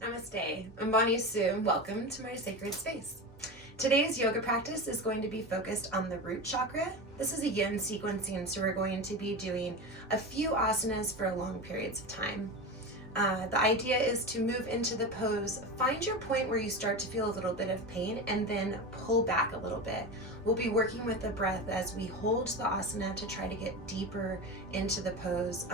Namaste, I'm Bonnie Sue. Welcome to my sacred space. Today's yoga practice is going to be focused on the root chakra. This is a yin sequencing, so we're going to be doing a few asanas for long periods of time. The idea is to move into the pose, find your point where you start to feel a little bit of pain, and then pull back a little bit. We'll be working with the breath as we hold the asana to try to get deeper into the pose,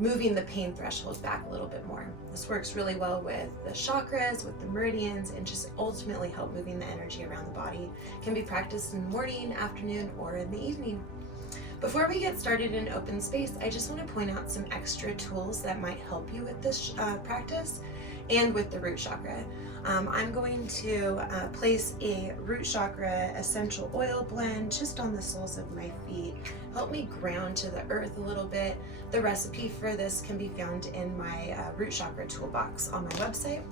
moving the pain threshold back a little bit more. This works really well with the chakras, with the meridians, and just ultimately help moving the energy around the body. It can be practiced in the morning, afternoon, or in the evening. Before we get started in open space, I just want to point out some extra tools that might help you with this practice and with the root chakra. I'm going to place a root chakra essential oil blend just on the soles of my feet. Help me ground to the earth a little bit. The recipe for this can be found in my root chakra toolbox on my website.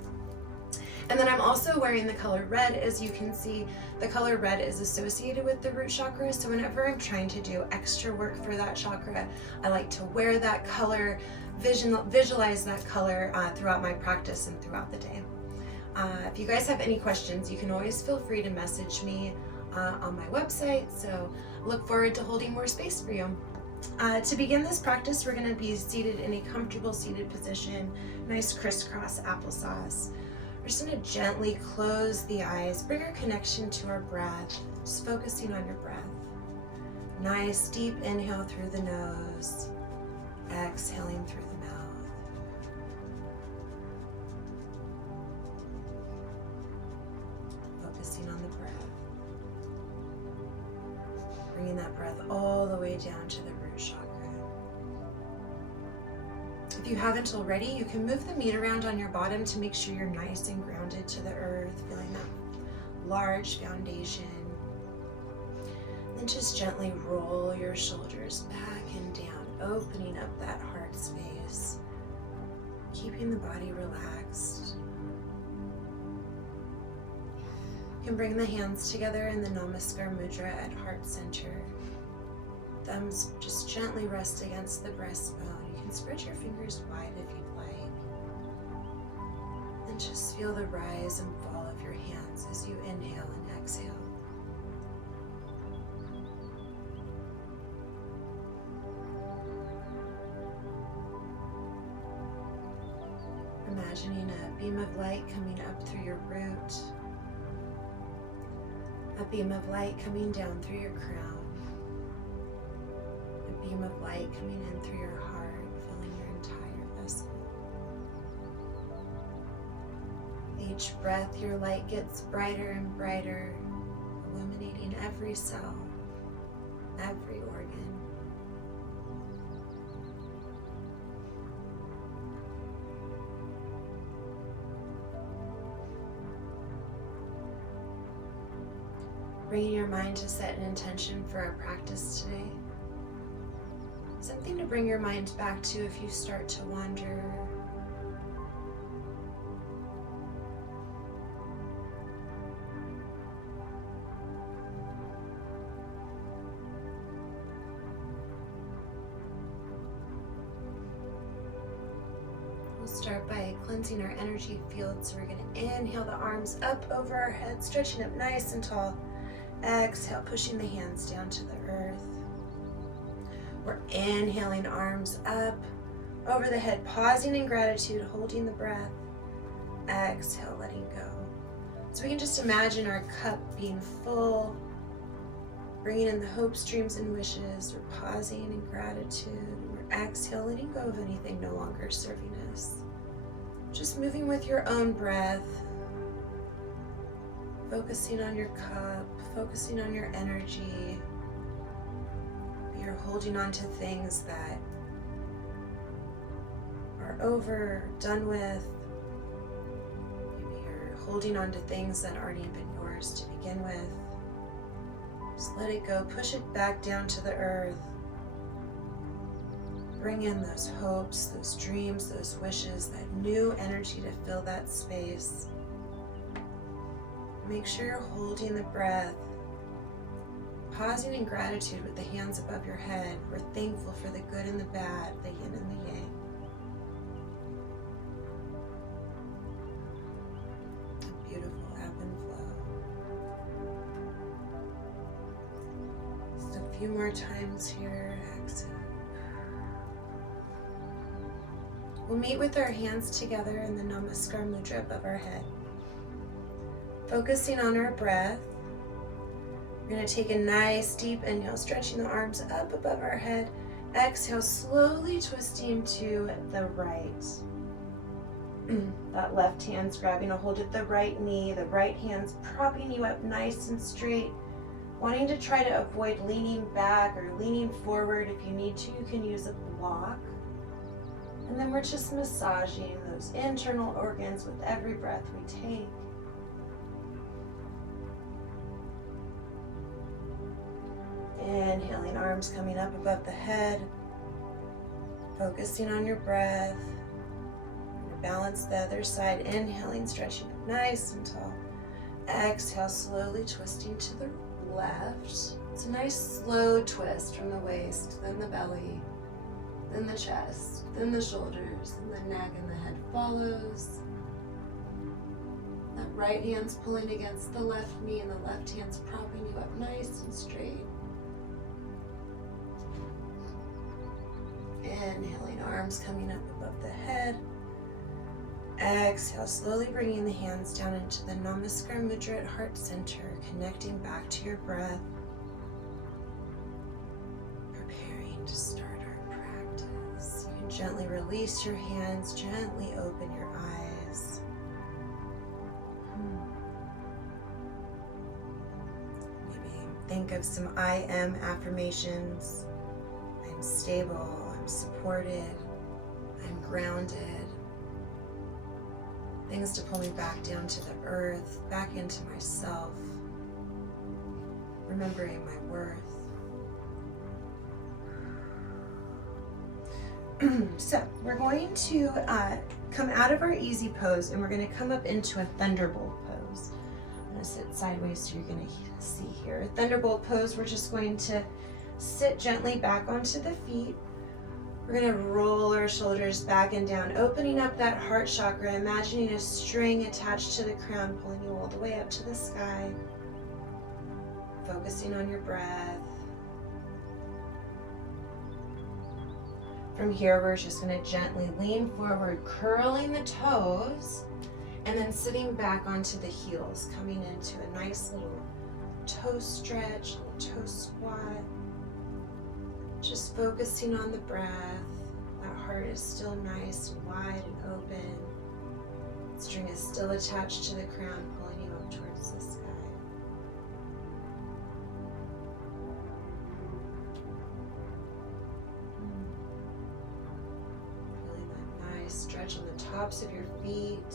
And then I'm also wearing the color red. As you can see, the color red is associated with the root chakra. So whenever I'm trying to do extra work for that chakra, I like to wear that color, visualize that color throughout my practice and throughout the day. If you guys have any questions, you can always feel free to message me on my website. So look forward to holding more space for you. To begin this practice, we're going to be seated in a comfortable seated position, nice crisscross applesauce. We're just going to gently close the eyes, bring our connection to our breath, just focusing on your breath. Nice deep inhale through the nose, exhaling through the mouth. Focusing on the breath. Bringing that breath all the way down to the root chakra. If you haven't already, you can move the meat around on your bottom to make sure you're nice and grounded to the earth, feeling that large foundation. Then just gently roll your shoulders back and down, opening up that heart space, keeping the body relaxed. You can bring the hands together in the Namaskar Mudra at heart center. Thumbs just gently rest against the breastbone. You can spread your fingers wide if you'd like. And just feel the rise and fall of your hands as you inhale and exhale. Imagining a beam of light coming up through your root. A beam of light coming down through your crown. A beam of light coming in through your heart, filling your entire vessel. Each breath, your light gets brighter and brighter, illuminating every cell, every organ. Bringing your mind to set an intention for our practice today. Something to bring your mind back to if you start to wander. We'll start by cleansing our energy field. So we're going to inhale the arms up over our head, stretching up nice and tall. Exhale, pushing the hands down to the earth. We're inhaling, arms up over the head, pausing in gratitude, holding the breath. Exhale, letting go. So we can just imagine our cup being full, bringing in the hopes, dreams, and wishes. We're pausing in gratitude. We're exhale, letting go of anything no longer serving us. Just moving with your own breath. Focusing on your cup, focusing on your energy. You're holding on to things that are over, done with. Maybe you're holding on to things that aren't even yours to begin with. Just let it go, push it back down to the earth. Bring in those hopes, those dreams, those wishes, that new energy to fill that space. Make sure you're holding the breath, pausing in gratitude with the hands above your head. We're thankful for the good and the bad, the yin and the yang. few more times here. Exhale. We'll meet with our hands together in the Namaskar Mudra above our head. Focusing on our breath, we're going to take a nice deep inhale, stretching the arms up above our head. Exhale, slowly twisting to the right. That left hand's grabbing a hold of the right knee, the right hand's propping you up nice and straight. Wanting to try to avoid leaning back or leaning forward. If you need to, you can use a block. And then we're just massaging those internal organs with every breath we take. Inhaling, arms coming up above the head. Focusing on your breath. Balance the other side. Inhaling, stretching up nice and tall. Exhale, slowly twisting to the left. It's a nice slow twist from the waist, then the belly, then the chest, then the shoulders, and the neck and the head follows. That right hand's pulling against the left knee and the left hand's propping you up nice and straight. Inhaling, arms coming up above the head. Exhale, slowly bringing the hands down into the Namaskar Mudra at heart center, connecting back to your breath. Preparing to start our practice. You can gently release your hands, gently open your eyes. Maybe think of some I am affirmations. I'm stable, I'm supported, I'm grounded. Things to pull me back down to the earth, back into myself, remembering my worth. So we're going to come out of our easy pose and we're going to come up into a thunderbolt pose. I'm going to sit sideways so you're going to see here. Thunderbolt pose, we're just going to sit gently back onto the feet. We're going to roll our shoulders back and down, opening up that heart chakra, imagining a string attached to the crown, pulling you all the way up to the sky. Focusing on your breath. From here, we're just going to gently lean forward, curling the toes, and then sitting back onto the heels, coming into a nice little toe stretch, little toe squat. Just focusing on the breath. That heart is still nice and wide and open. String is still attached to the crown, pulling you up towards the sky. Feeling that nice stretch on the tops of your feet.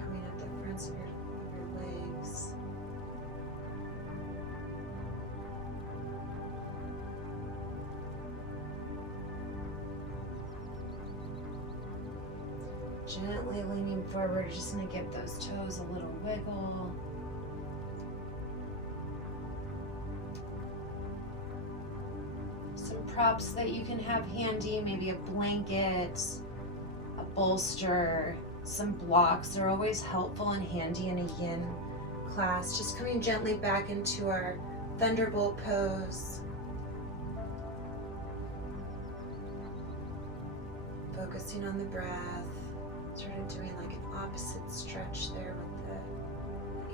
Coming at the fronts of your legs. Gently leaning forward, you're just going to give those toes a little wiggle. Some props that you can have handy, maybe a blanket, a bolster, some blocks are always helpful and handy in a yin class. Just coming gently back into our thunderbolt pose. Focusing on the breath. Sort of doing like an opposite stretch there with the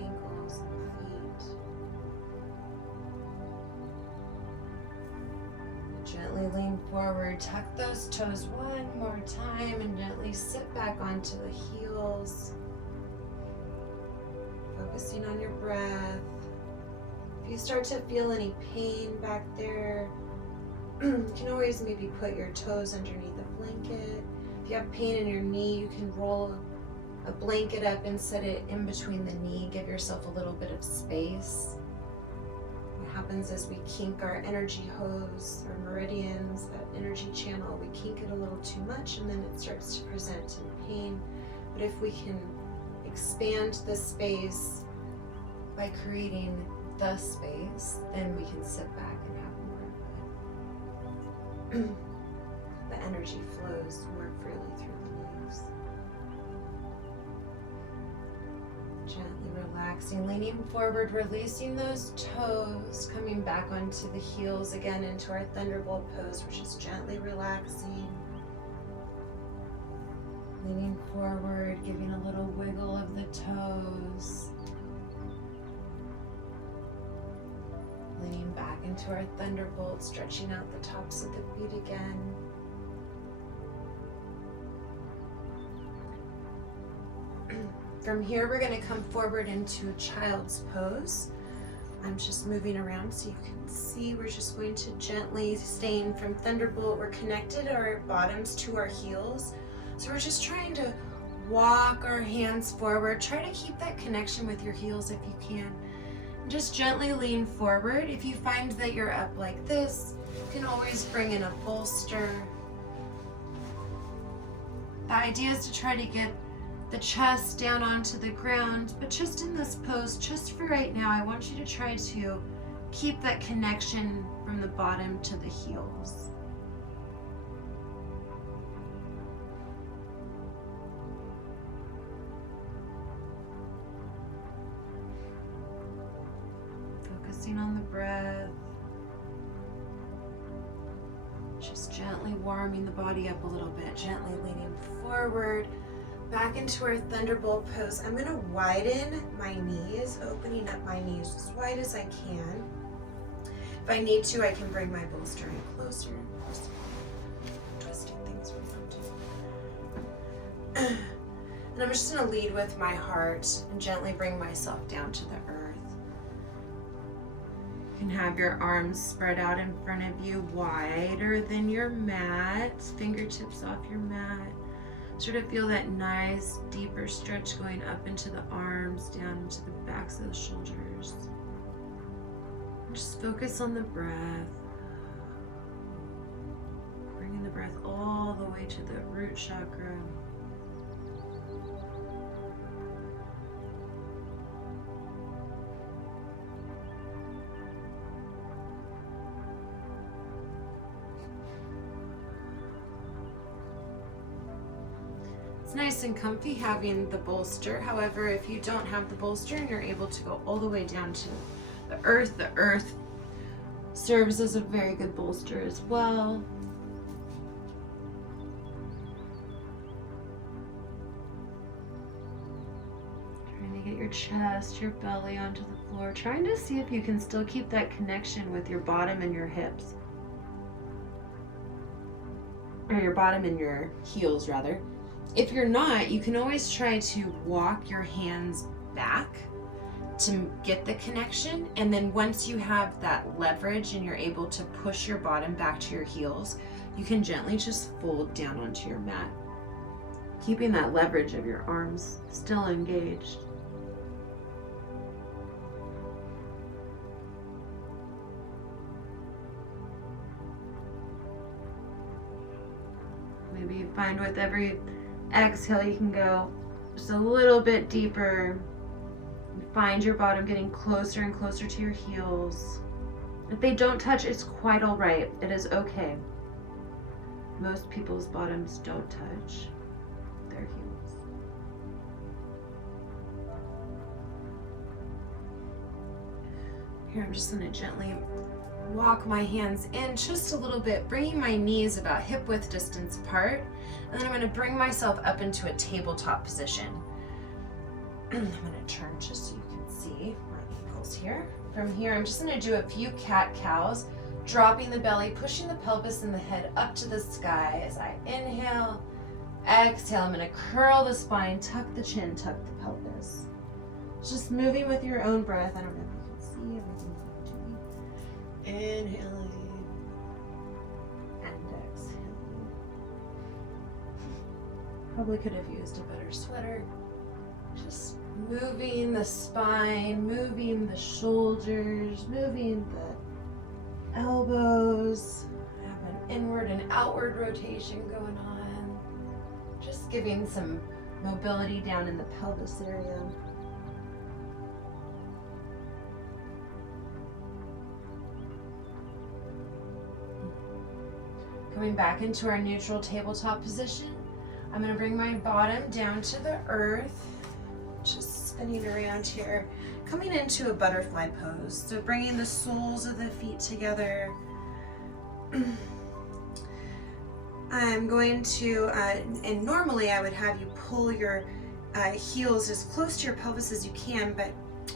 ankles and the feet. Gently lean forward, tuck those toes one more time and gently sit back onto the heels. Focusing on your breath. If you start to feel any pain back there, you can always maybe put your toes underneath the blanket. If you have pain in your knee, you can roll a blanket up and set it in between the knee. Give yourself a little bit of space. What happens is we kink our energy hose, our meridians, that energy channel, we kink it a little too much and then it starts to present in pain. But if we can expand the space by creating the space, then we can sit back and have more of it. The energy flows more freely through the leaves. Gently relaxing, leaning forward, releasing those toes, coming back onto the heels again into our thunderbolt pose. We're just gently relaxing. Leaning forward, giving a little wiggle of the toes. Leaning back into our thunderbolt, stretching out the tops of the feet again. From here, we're going to come forward into child's pose. I'm just moving around so you can see. We're just going to gently, staying from thunderbolt, we're connected our bottoms to our heels. So we're just trying to walk our hands forward. Try to keep that connection with your heels if you can. And just gently lean forward. If you find that you're up like this, you can always bring in a bolster. The idea is to try to get the chest down onto the ground, but just in this pose, just for right now, I want you to try to keep that connection from the bottom to the heels. Focusing on the breath. Just gently warming the body up a little bit, gently leaning forward. Back into our thunderbolt pose. I'm going to widen my knees, opening up my knees as wide as I can. If I need to, I can bring my bolster in closer. Twisting things around. And I'm just going to lead with my heart and gently bring myself down to the earth. You can have your arms spread out in front of you, wider than your mat, fingertips off your mat. Sort of feel that nice, deeper stretch going up into the arms, down into the backs of the shoulders. And just focus on the breath. Bringing the breath all the way to the root chakra. Nice and comfy having the bolster. However, if you don't have the bolster and you're able to go all the way down to the earth serves as a very good bolster as well. Trying to get your chest, your belly onto the floor. Trying to see if you can still keep that connection with your bottom and your hips. Or your bottom and your heels, rather. If you're not, you can always try to walk your hands back to get the connection. And then once you have that leverage and you're able to push your bottom back to your heels, you can gently just fold down onto your mat, keeping that leverage of your arms still engaged. Maybe you find with every exhale, you can go just a little bit deeper. Find your bottom getting closer and closer to your heels. If they don't touch, it's quite all right. It is okay. Most people's bottoms don't touch their heels. Here, I'm just going to gently walk my hands in just a little bit, bringing my knees about hip width distance apart. And then I'm going to bring myself up into a tabletop position. I'm going to turn just so you can see my ankles here. From here, I'm just going to do a few cat-cows, dropping the belly, pushing the pelvis and the head up to the sky as I inhale, exhale. I'm going to curl the spine, tuck the chin, tuck the pelvis. Just moving with your own breath. I don't know if you can see everything I'm doing. Inhaling and exhaling. Probably could have used a better sweater. Just moving the spine, moving the shoulders, moving the elbows. I have an inward and outward rotation going on. Just giving some mobility down in the pelvis area. Coming back into our neutral tabletop position, I'm going to bring my bottom down to the earth. Just spinning around here, coming into a butterfly pose. So bringing the soles of the feet together. I'm going to, and normally I would have you pull your heels as close to your pelvis as you can, but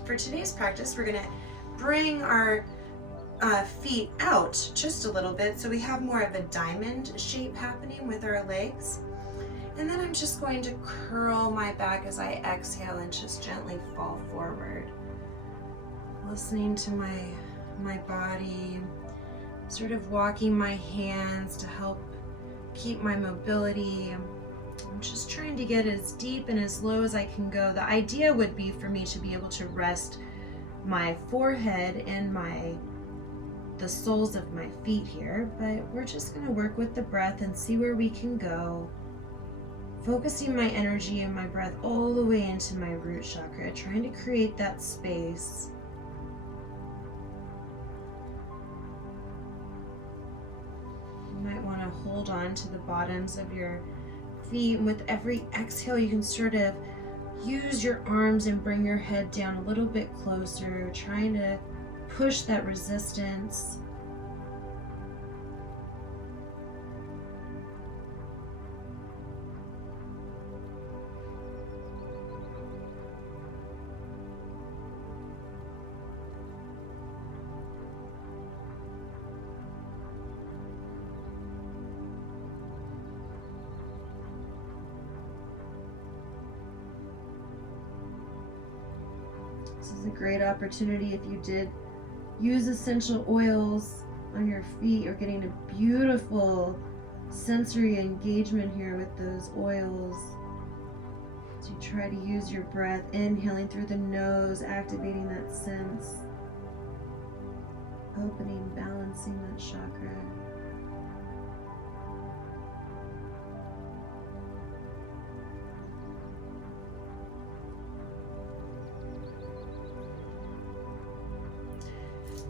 for today's practice, we're gonna bring our feet out just a little bit so we have more of a diamond shape happening with our legs. And then I'm just going to curl my back as I exhale and just gently fall forward. Listening to my body, sort of walking my hands to help keep my mobility. I'm just trying to get as deep and as low as I can go. The idea would be for me to be able to rest my forehead and the soles of my feet here, but we're just going to work with the breath and see where we can go. Focusing my energy and my breath all the way into my root chakra, trying to create that space. You might want to hold on to the bottoms of your feet, and with every exhale you can sort of use your arms and bring your head down a little bit closer, trying to push that resistance. This is a great opportunity if you did use essential oils on your feet. You're getting a beautiful sensory engagement here with those oils. So you try to use your breath, inhaling through the nose, activating that sense, opening, balancing that chakra.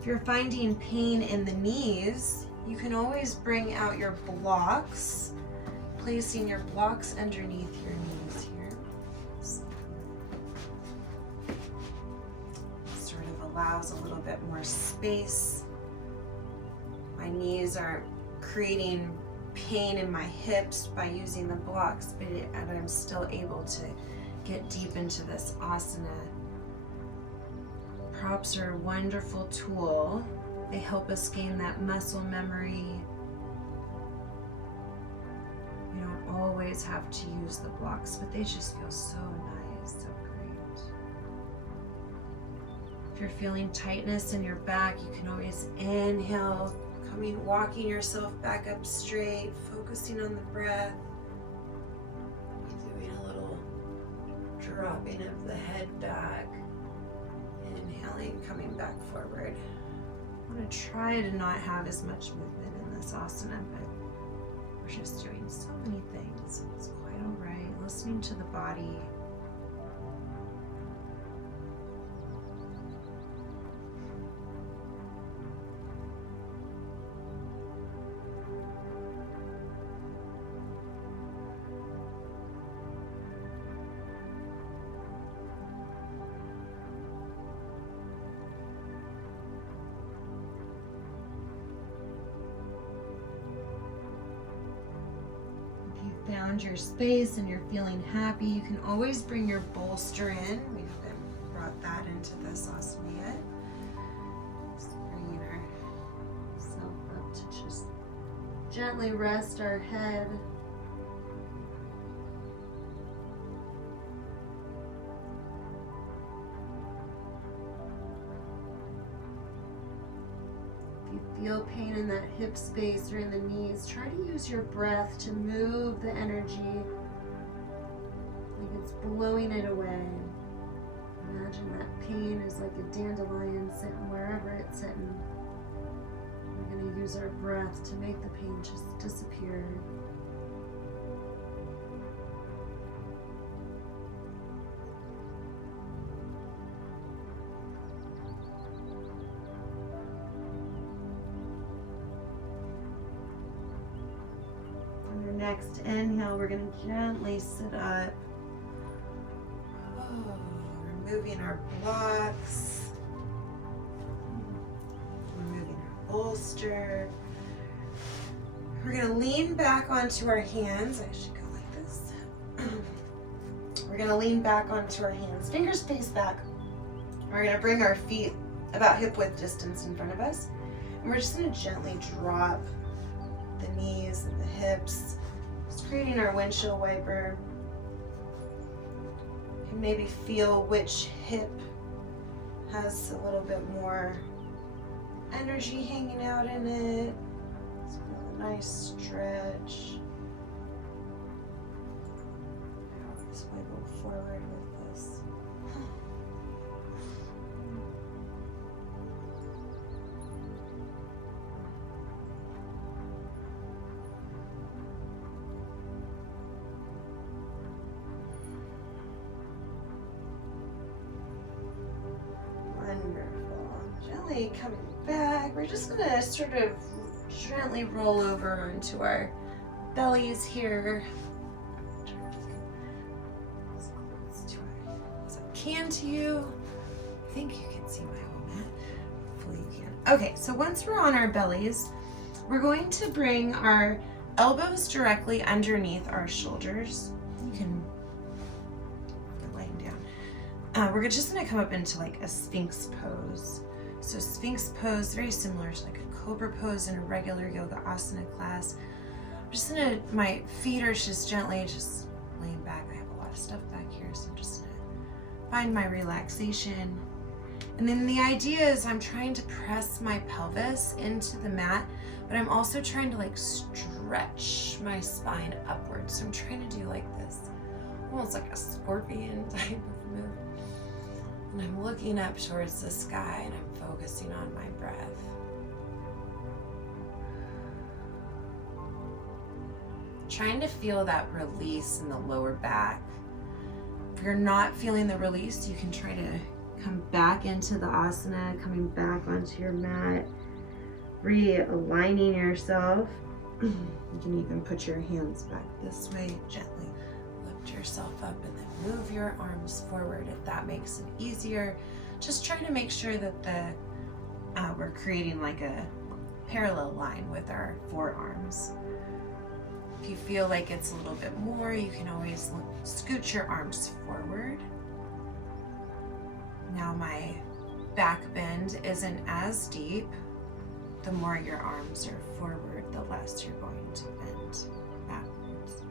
If you're finding pain in the knees, you can always bring out your blocks, placing your blocks underneath your knees here. Sort of allows a little bit more space. My knees are creating pain in my hips by using the blocks, but I'm still able to get deep into this asana. Props are a wonderful tool. They help us gain that muscle memory. You don't always have to use the blocks, but they just feel so nice, so great. If you're feeling tightness in your back, you can always inhale, walking yourself back up straight, focusing on the breath. Doing a little dropping of the head back. Inhaling, coming back forward. I want to try to not have as much movement in this asana, but we're just doing so many things. It's quite all right. Listening to the body. Found your space and you're feeling happy, you can always bring your bolster in. We haven't brought that into this asana yet. Just bringing ourselves up to just gently rest our head. Feel pain in that hip space or in the knees. Try to use your breath to move the energy like it's blowing it away. Imagine that pain is like a dandelion sitting wherever it's sitting. We're going to use our breath to make the pain just disappear. Next inhale, we're going to gently sit up. removing our blocks, removing our bolster. We're going to lean back onto our hands. I should go like this. We're going to lean back onto our hands, fingers face back. We're going to bring our feet about hip width distance in front of us. And we're just going to gently drop the knees and the hips, just creating our windshield wiper. You can maybe feel which hip has a little bit more energy hanging out in it. It's a nice stretch. Just wiggle forward with this. Wonderful. Gently coming back. We're just going to sort of gently roll over into our bellies here. As close as I can to you. I think you can see my whole mat. Hopefully you can. Okay, so once we're on our bellies, we're going to bring our elbows directly underneath our shoulders. You can laying down. We're just going to come up into like a Sphinx pose. So Sphinx pose, very similar to like a cobra pose in a regular yoga asana class. I'm just gonna, my feet are just gently just laying back. I have a lot of stuff back here, so I'm just gonna find my relaxation. And then the idea is I'm trying to press my pelvis into the mat, but I'm also trying to like stretch my spine upwards. So I'm trying to do like this, almost like a scorpion type of move. And I'm looking up towards the sky and I'm focusing on my breath. Trying to feel that release in the lower back. If you're not feeling the release, you can try to come back into the asana, coming back onto your mat, realigning yourself. You can even put your hands back this way, gently lift yourself up and then move your arms forward if that makes it easier. Just trying to make sure that we're creating like a parallel line with our forearms. If you feel like it's a little bit more, you can always scoot your arms forward. Now my back bend isn't as deep. The more your arms are forward, the less you're going to bend backwards.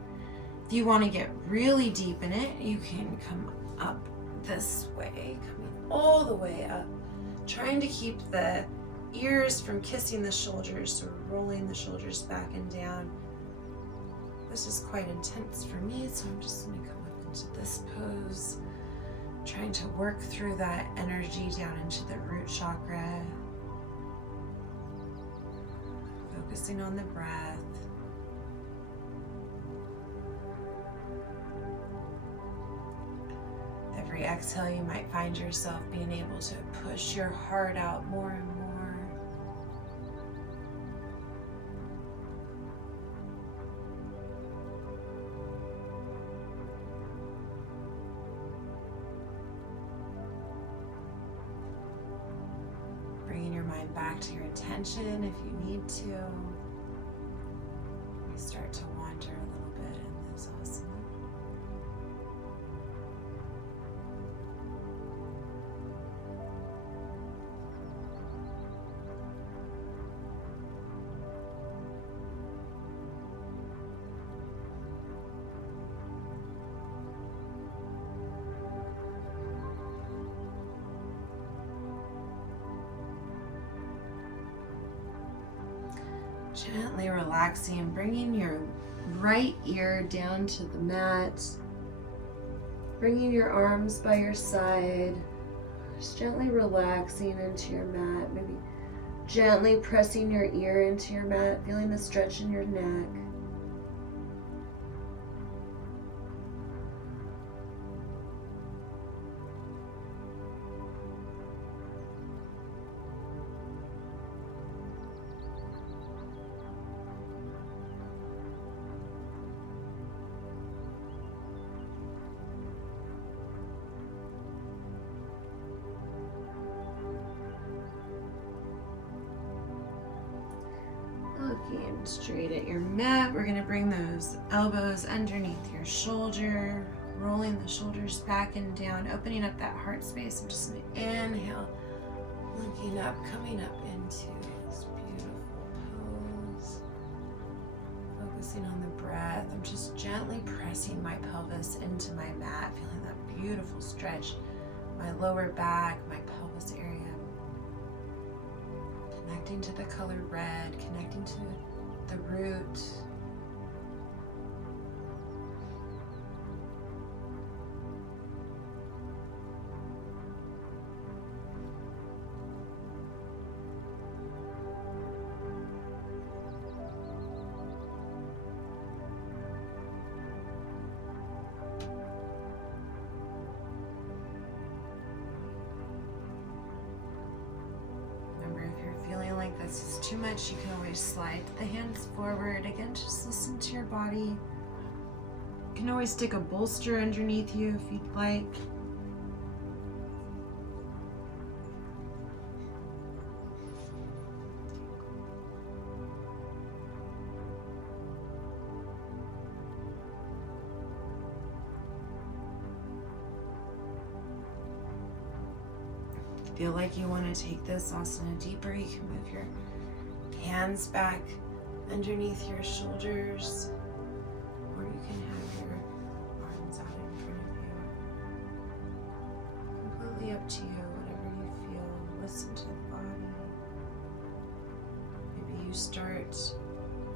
If you want to get really deep in it, you can come up this way, coming all the way up, trying to keep the ears from kissing the shoulders, so rolling the shoulders back and down. This is quite intense for me, so I'm just going to come up into this pose, trying to work through that energy down into the root chakra, focusing on the breath. Every exhale, you might find yourself being able to push your heart out more and more. Bringing your mind back to your intention if you need to. You start to wander a little bit in this asana. Gently relaxing, bringing your right ear down to the mat, bringing your arms by your side, just gently relaxing into your mat, maybe gently pressing your ear into your mat, feeling the stretch in your neck. straight at your mat. We're gonna bring those elbows underneath your shoulder, rolling the shoulders back and down, opening up that heart space. I'm just gonna inhale, looking up, coming up into this beautiful pose. Focusing on the breath. I'm just gently pressing my pelvis into my mat, feeling that beautiful stretch. My lower back, my pelvis area. Connecting to the color red, connecting to the root. Feeling like this is too much, you can always slide the hands forward. Again, just listen to your body. You can always stick a bolster underneath you if you'd like. Feel like you want to take this asana deeper, you can move your hands back underneath your shoulders, or you can have your arms out in front of you. Completely up to you, whatever you feel. Listen to the body. Maybe you start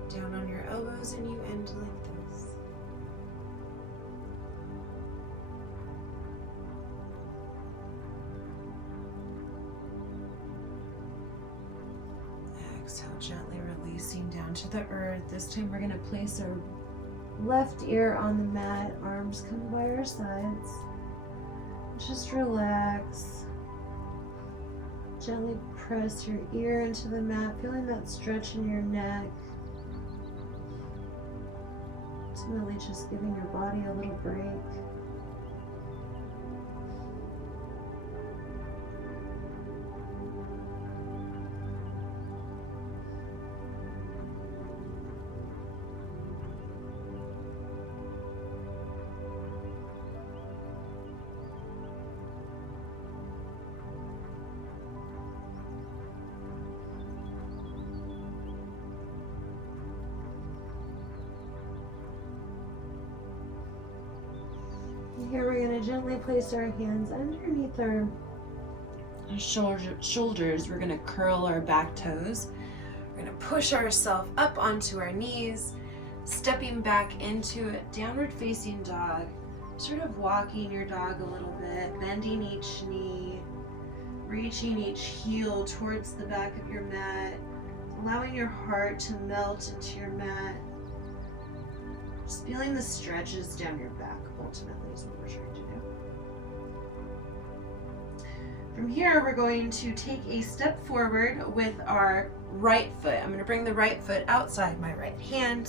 down on your elbows and you end like this. Exhale, gently releasing down to the earth. This time we're going to place our left ear on the mat, arms come by our sides. Just relax. Gently press your ear into the mat, feeling that stretch in your neck. Ultimately just giving your body a little break. Here we're going to gently place our hands underneath our shoulders. We're going to curl our back toes. We're going to push ourselves up onto our knees, stepping back into a downward facing dog, sort of walking your dog a little bit, bending each knee, reaching each heel towards the back of your mat, allowing your heart to melt into your mat. Just feeling the stretches down your back, ultimately, is what we're trying to do. From here, we're going to take a step forward with our right foot. I'm going to bring the right foot outside my right hand.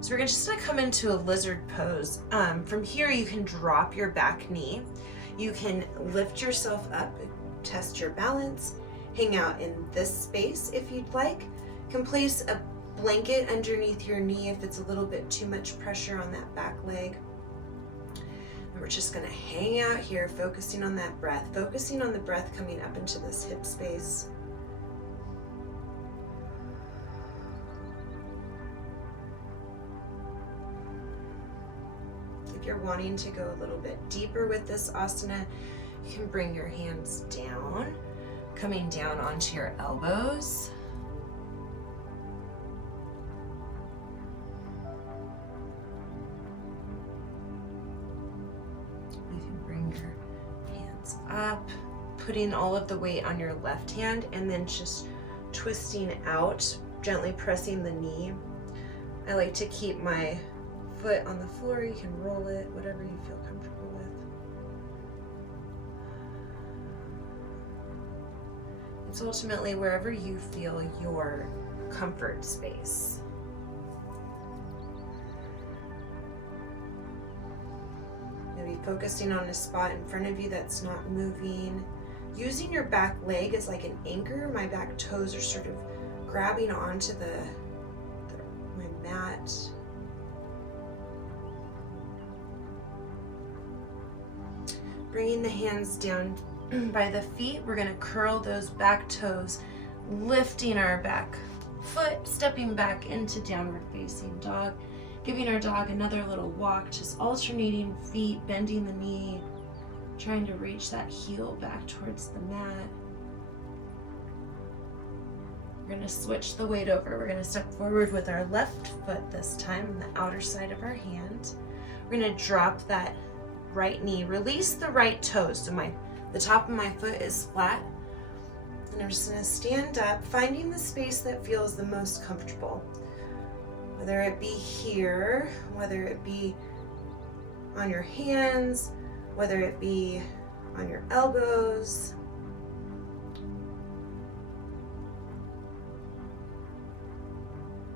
So we're just going to come into a lizard pose. From here, you can drop your back knee. You can lift yourself up, test your balance, hang out in this space if you'd like. You can place a blanket underneath your knee if it's a little bit too much pressure on that back leg. And we're just gonna hang out here, focusing on that breath, focusing on the breath coming up into this hip space. If you're wanting to go a little bit deeper with this asana, you can bring your hands down, coming down onto your elbows. Up, putting all of the weight on your left hand and then just twisting out, gently pressing the knee. I like to keep my foot on the floor. You can roll it, whatever you feel comfortable with. It's ultimately wherever you feel your comfort space. Focusing on a spot in front of you that's not moving. Using your back leg as like an anchor. My back toes are sort of grabbing onto the mat. Bringing the hands down by the feet, we're going to curl those back toes, lifting our back foot, stepping back into downward facing dog, giving our dog another little walk, just alternating feet, bending the knee, trying to reach that heel back towards the mat. We're going to switch the weight over. We're going to step forward with our left foot this time on the outer side of our hand. We're going to drop that right knee, release the right toes, so the top of my foot is flat. And I'm just going to stand up, finding the space that feels the most comfortable. Whether it be here, whether it be on your hands, whether it be on your elbows.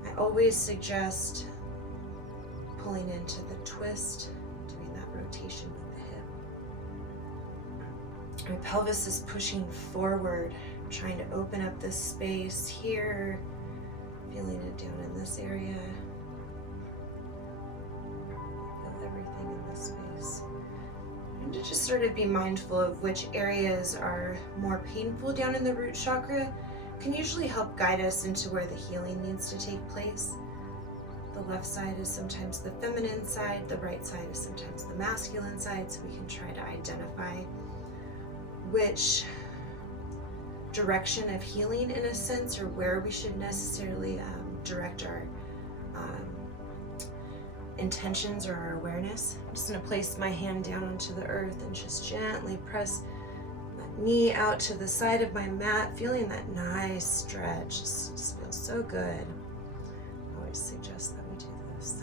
I always suggest pulling into the twist, doing that rotation with the hip. My pelvis is pushing forward, trying to open up this space here, feeling it down in this area. Feel everything in this space. And to just sort of be mindful of which areas are more painful down in the root chakra can usually help guide us into where the healing needs to take place. The left side is sometimes the feminine side, the right side is sometimes the masculine side, so we can try to identify which direction of healing, in a sense, or where we should necessarily direct our intentions or our awareness. I'm just going to place my hand down onto the earth and just gently press that knee out to the side of my mat, feeling that nice stretch. Just feels so good. I always suggest that we do this.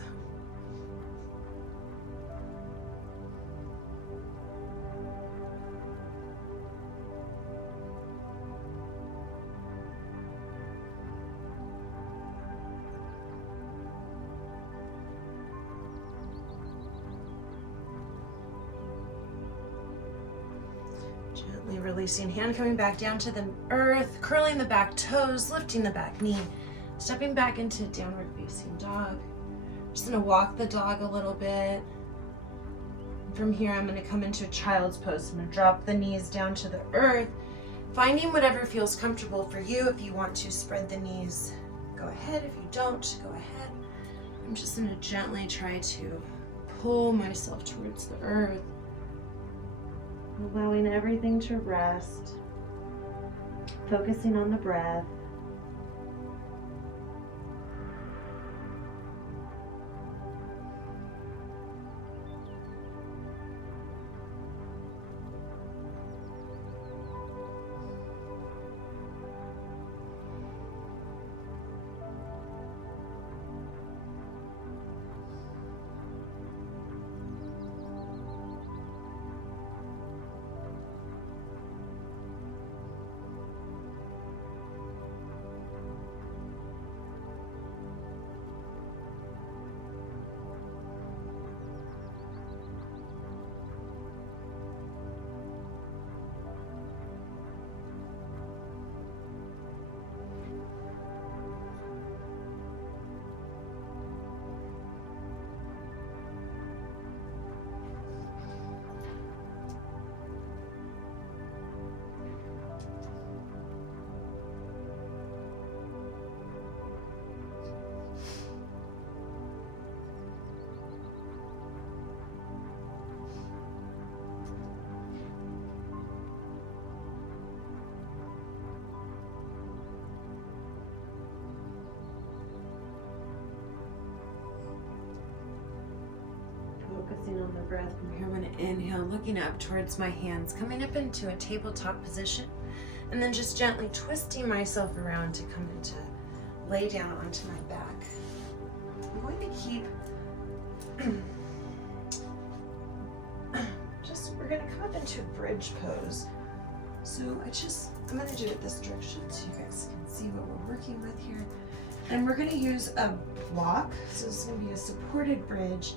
Gently releasing, hand coming back down to the earth, curling the back toes, lifting the back knee, stepping back into downward facing dog. Just gonna walk the dog a little bit. From here, I'm gonna come into a child's pose. I'm gonna drop the knees down to the earth, finding whatever feels comfortable for you. If you want to spread the knees, go ahead. If you don't, go ahead. I'm just gonna gently try to pull myself towards the earth, allowing everything to rest, focusing on the breath. Focusing on the breath. From here, I'm going to inhale, looking up towards my hands, coming up into a tabletop position, and then just gently twisting myself around to come into lay down onto my back. I'm going to keep we're going to come up into a bridge pose. So I'm going to do it this direction so you guys can see what we're working with here. And we're going to use a block, so this is going to be a supported bridge.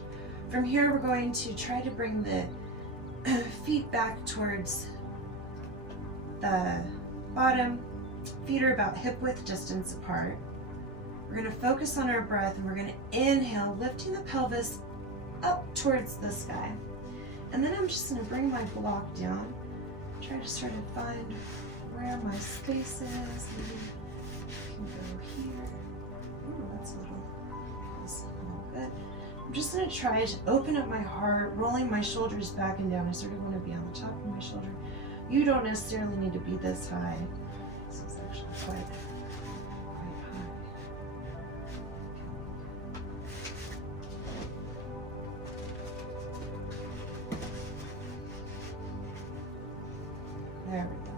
From here, we're going to try to bring the feet back towards the bottom. Feet are about hip width distance apart. We're going to focus on our breath, and we're going to inhale, lifting the pelvis up towards the sky. And then I'm just going to bring my block down, try to sort of find where my space is. Maybe I can go here. Ooh, that's a little good. I'm just going to try to open up my heart, rolling my shoulders back and down. I sort of want to be on the top of my shoulder. You don't necessarily need to be this high. This is actually quite high. There we go.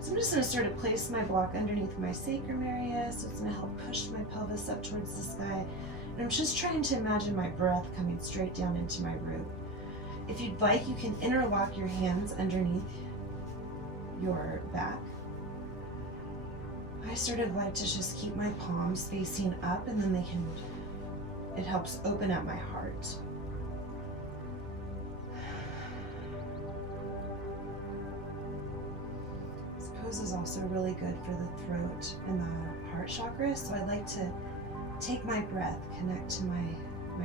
So I'm just going to sort of place my block underneath my sacrum area, so it's going to help push my pelvis up towards the sky. And I'm just trying to imagine my breath coming straight down into my root. If you'd like, you can interlock your hands underneath your back. I sort of like to just keep my palms facing up, and then it helps open up my heart. This pose is also really good for the throat and the heart chakra, so I like to take my breath, connect to my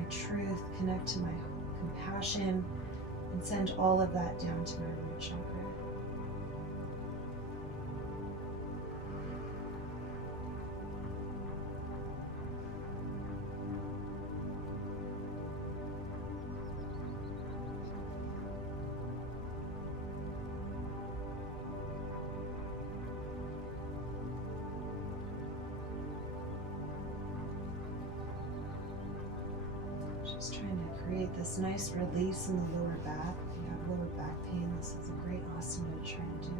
truth, connect to my compassion, and send all of that down to my root chakra. Just trying to create this nice release in the lower back. If you have lower back pain, this is a great asana to try to do.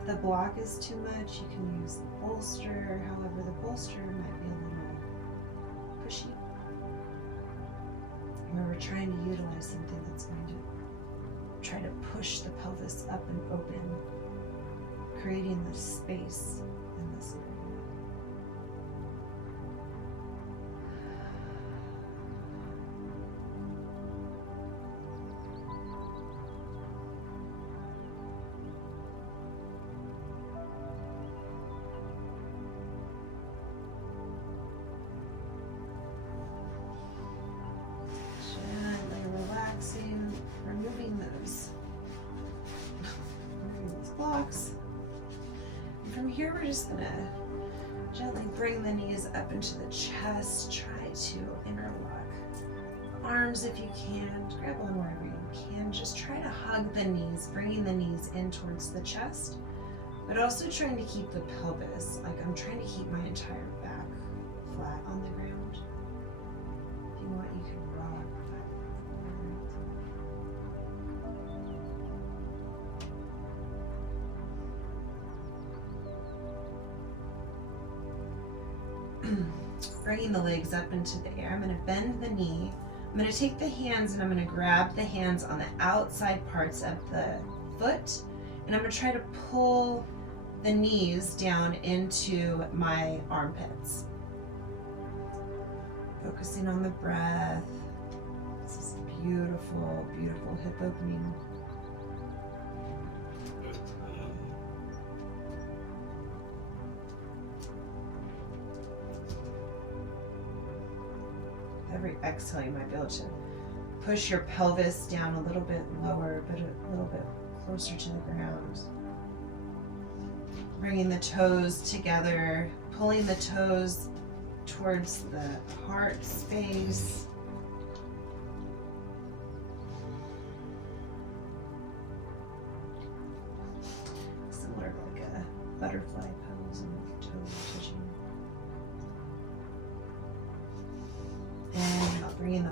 If the block is too much, you can use the bolster. However, the bolster might be a little pushy. Where we're trying to utilize something that's going to try to push the pelvis up and open, creating this space in this area. Removing those blocks. And from here, we're just gonna gently bring the knees up into the chest. Try to interlock arms if you can. Grab on wherever you can. Just try to hug the knees, bringing the knees in towards the chest, but also trying to keep the pelvis, like I'm trying to keep my entire back flat on the ground. If you want, you can rock back and forward. Bringing the legs up into the air. I'm going to bend the knee. I'm going to take the hands and I'm going to grab the hands on the outside parts of the foot, and I'm going to try to pull the knees down into my armpits. Focusing on the breath. This is a beautiful, beautiful hip opening. Every exhale, you might be able to push your pelvis down a little bit lower, but a little bit closer to the ground. Bringing the toes together, pulling the toes towards the heart space. Similar to like a butterfly pose and the toes touching. And now bringing the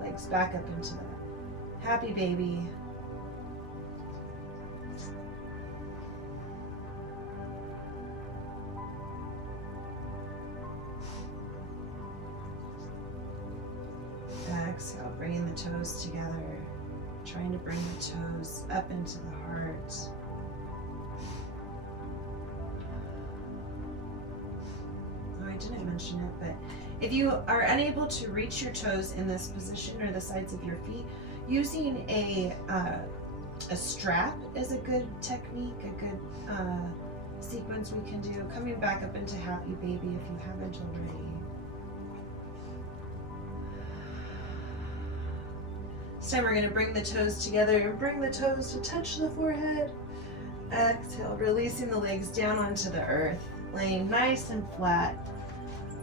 legs back up into the happy baby. Exhale, bringing the toes together, trying to bring the toes up into the heart. Oh, I didn't mention it, but if you are unable to reach your toes in this position or the sides of your feet, using a strap is a good technique, a good sequence we can do. Coming back up into happy baby if you haven't already. This time we're going to bring the toes together and bring the toes to touch the forehead. Exhale, releasing the legs down onto the earth, laying nice and flat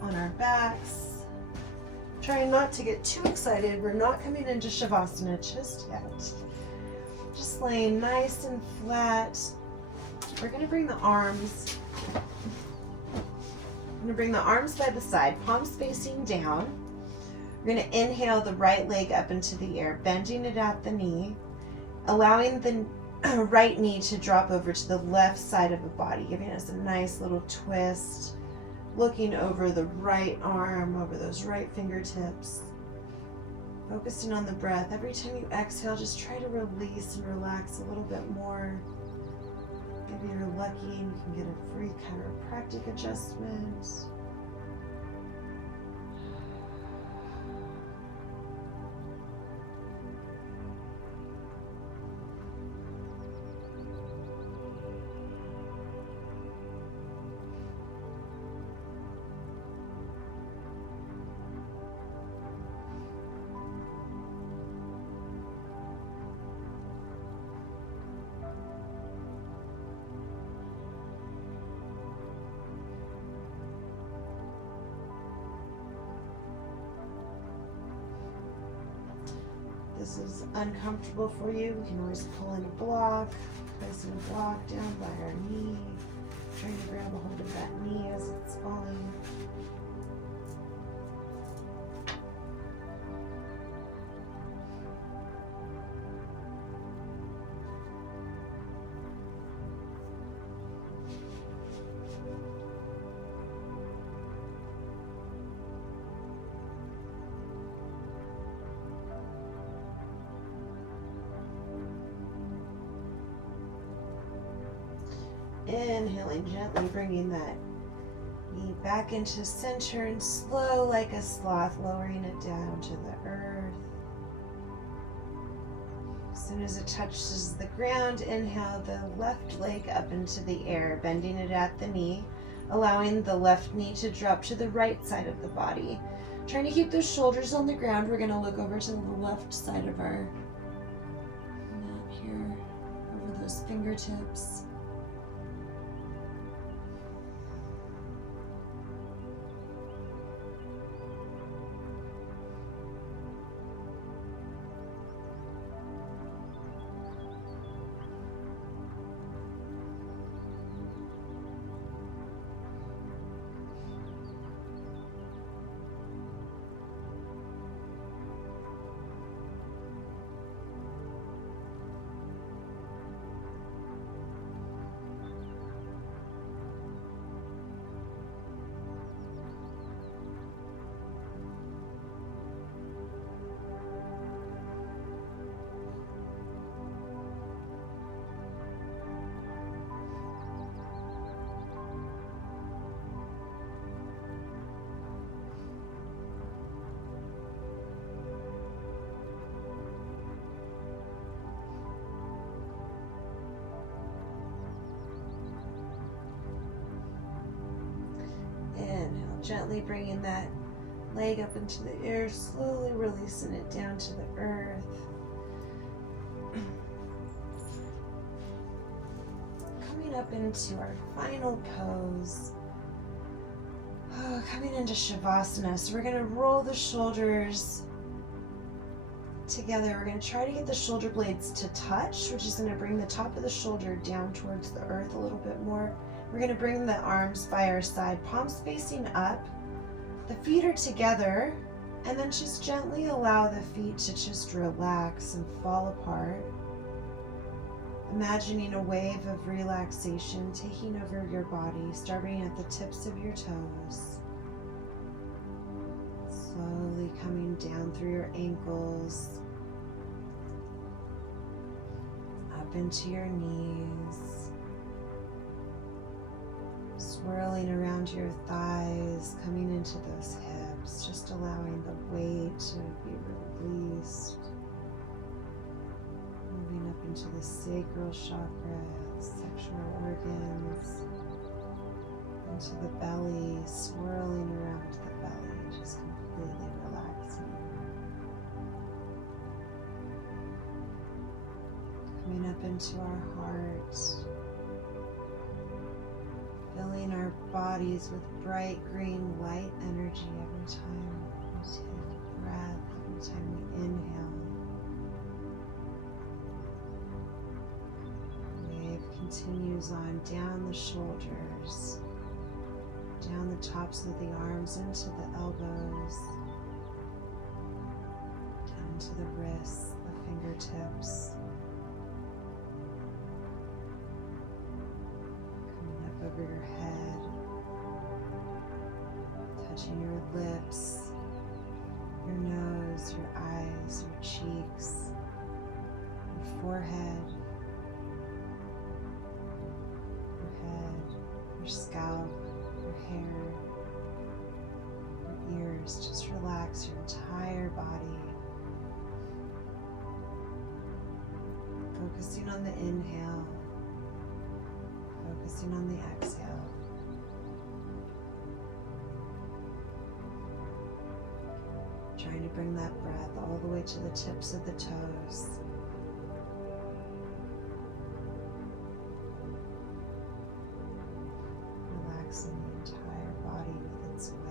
on our backs. Trying not to get too excited. We're not coming into Shavasana just yet. Just laying nice and flat. We're going to bring the arms. I'm going to bring the arms by the side, palms facing down. We're going to inhale the right leg up into the air, bending it at the knee, allowing the right knee to drop over to the left side of the body, giving us a nice little twist, looking over the right arm, over those right fingertips, focusing on the breath. Every time you exhale, just try to release and relax a little bit more. Maybe you're lucky and you can get a free chiropractic adjustment. This is uncomfortable for you, we can always pull in a block, placing a block down by our knee, trying to grab a hold of that knee as it's falling. Inhaling gently, bringing that knee back into center and slow like a sloth, lowering it down to the earth. As soon as it touches the ground, inhale the left leg up into the air, bending it at the knee, allowing the left knee to drop to the right side of the body. Trying to keep those shoulders on the ground, we're going to look over to the left side of our mat here, over those fingertips. Gently bringing that leg up into the air, slowly releasing it down to the earth. Coming up into our final pose. Coming into Shavasana. So we're going to roll the shoulders together. We're going to try to get the shoulder blades to touch, which is going to bring the top of the shoulder down towards the earth a little bit more. We're going to bring the arms by our side, palms facing up. The feet are together, and then just gently allow the feet to just relax and fall apart. Imagining a wave of relaxation taking over your body, starting at the tips of your toes. Slowly coming down through your ankles, up into your knees, swirling around your thighs, coming into those hips, just allowing the weight to be released. Moving up into the sacral chakra, sexual organs. into the belly, swirling around the belly, just completely relaxing. Coming up into our heart, filling our bodies with bright green light energy every time we take a breath, every time we inhale. The wave continues on down the shoulders, down the tops of the arms into the elbows, down to the wrists, the fingertips, coming up over your head, touching your lips, your nose, your eyes, your cheeks, your forehead, your head, your scalp, your hair, your ears. Just relax your entire body. Focusing on the inhale, focusing on the exhale. Trying to bring that breath all the way to the tips of the toes. Relaxing the entire body with its weight.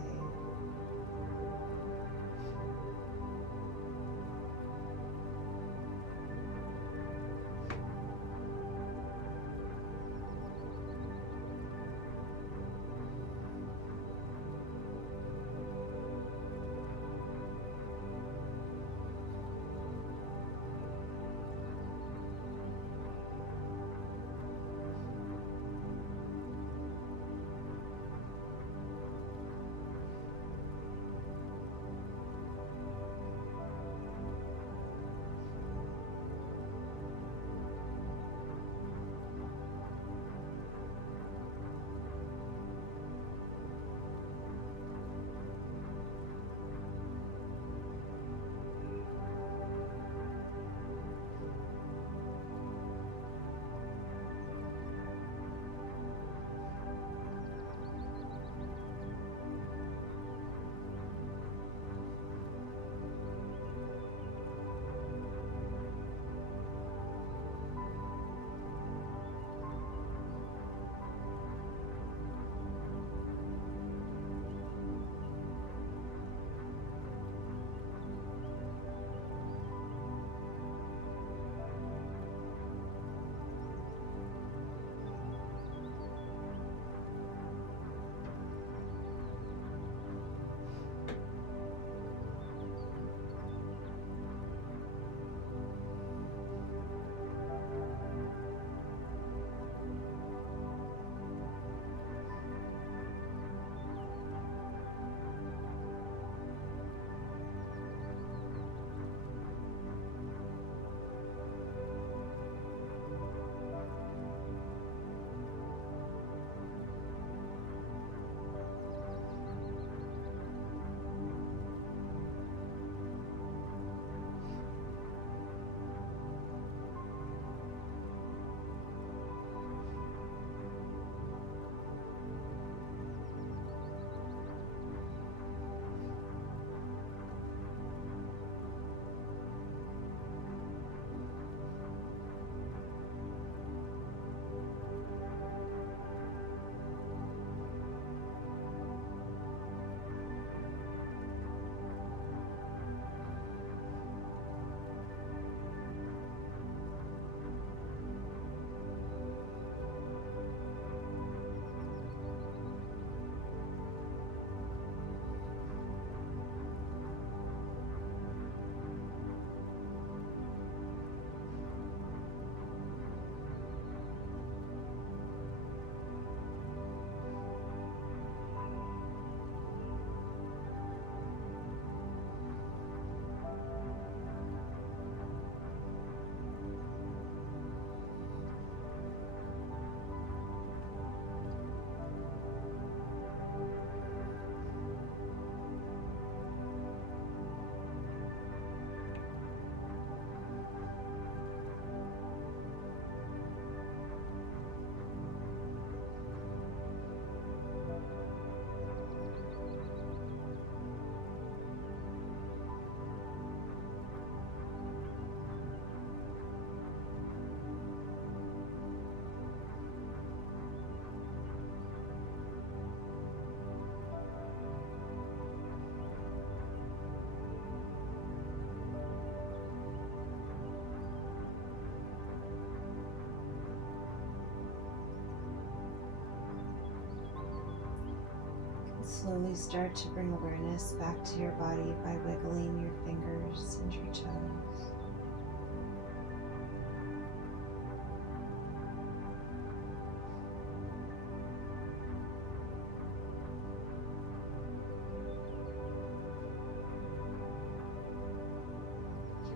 slowly start to bring awareness back to your body by wiggling your fingers and your toes.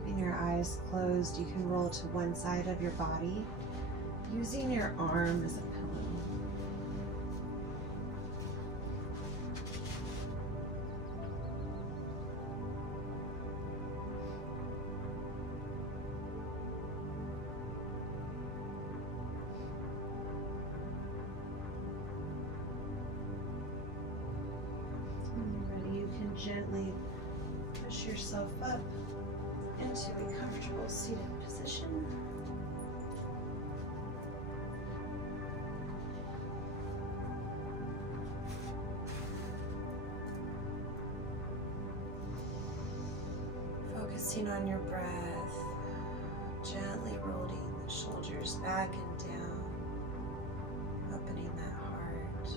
Keeping your eyes closed, you can roll to one side of your body, using your arm as a pillow. Gently push yourself up into a comfortable seated position. Focusing on your breath, gently rolling the shoulders back and down, opening that heart.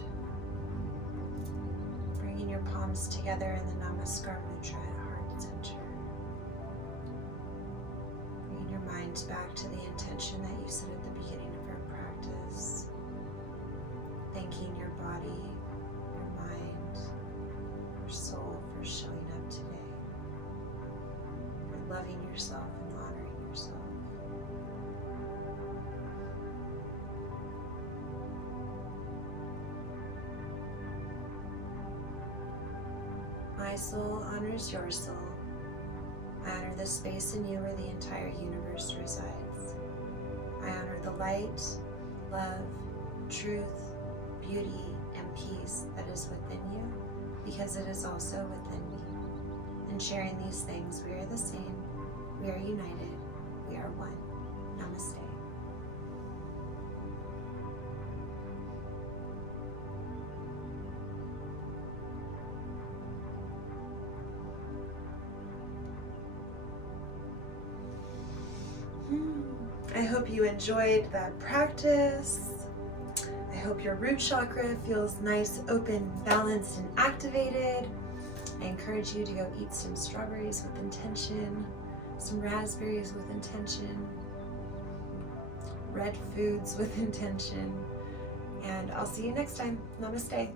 Bringing your palms together in the Namaskar Mudra at heart center. Bringing your mind back to the intention that you set at the beginning of our practice. Thanking your body, your mind, your soul for showing up today. For loving yourself and honoring yourself. My soul honors your soul. I honor the space in you where the entire universe resides. I honor the light, love, truth, beauty, and peace that is within you, because it is also within me. In sharing these things, we are the same, we are united, we are one. Namaste. I hope you enjoyed that practice. I hope your root chakra feels nice, open, balanced, and activated. I encourage you to go eat some strawberries with intention, some raspberries with intention, red foods with intention, and I'll see you next time. Namaste.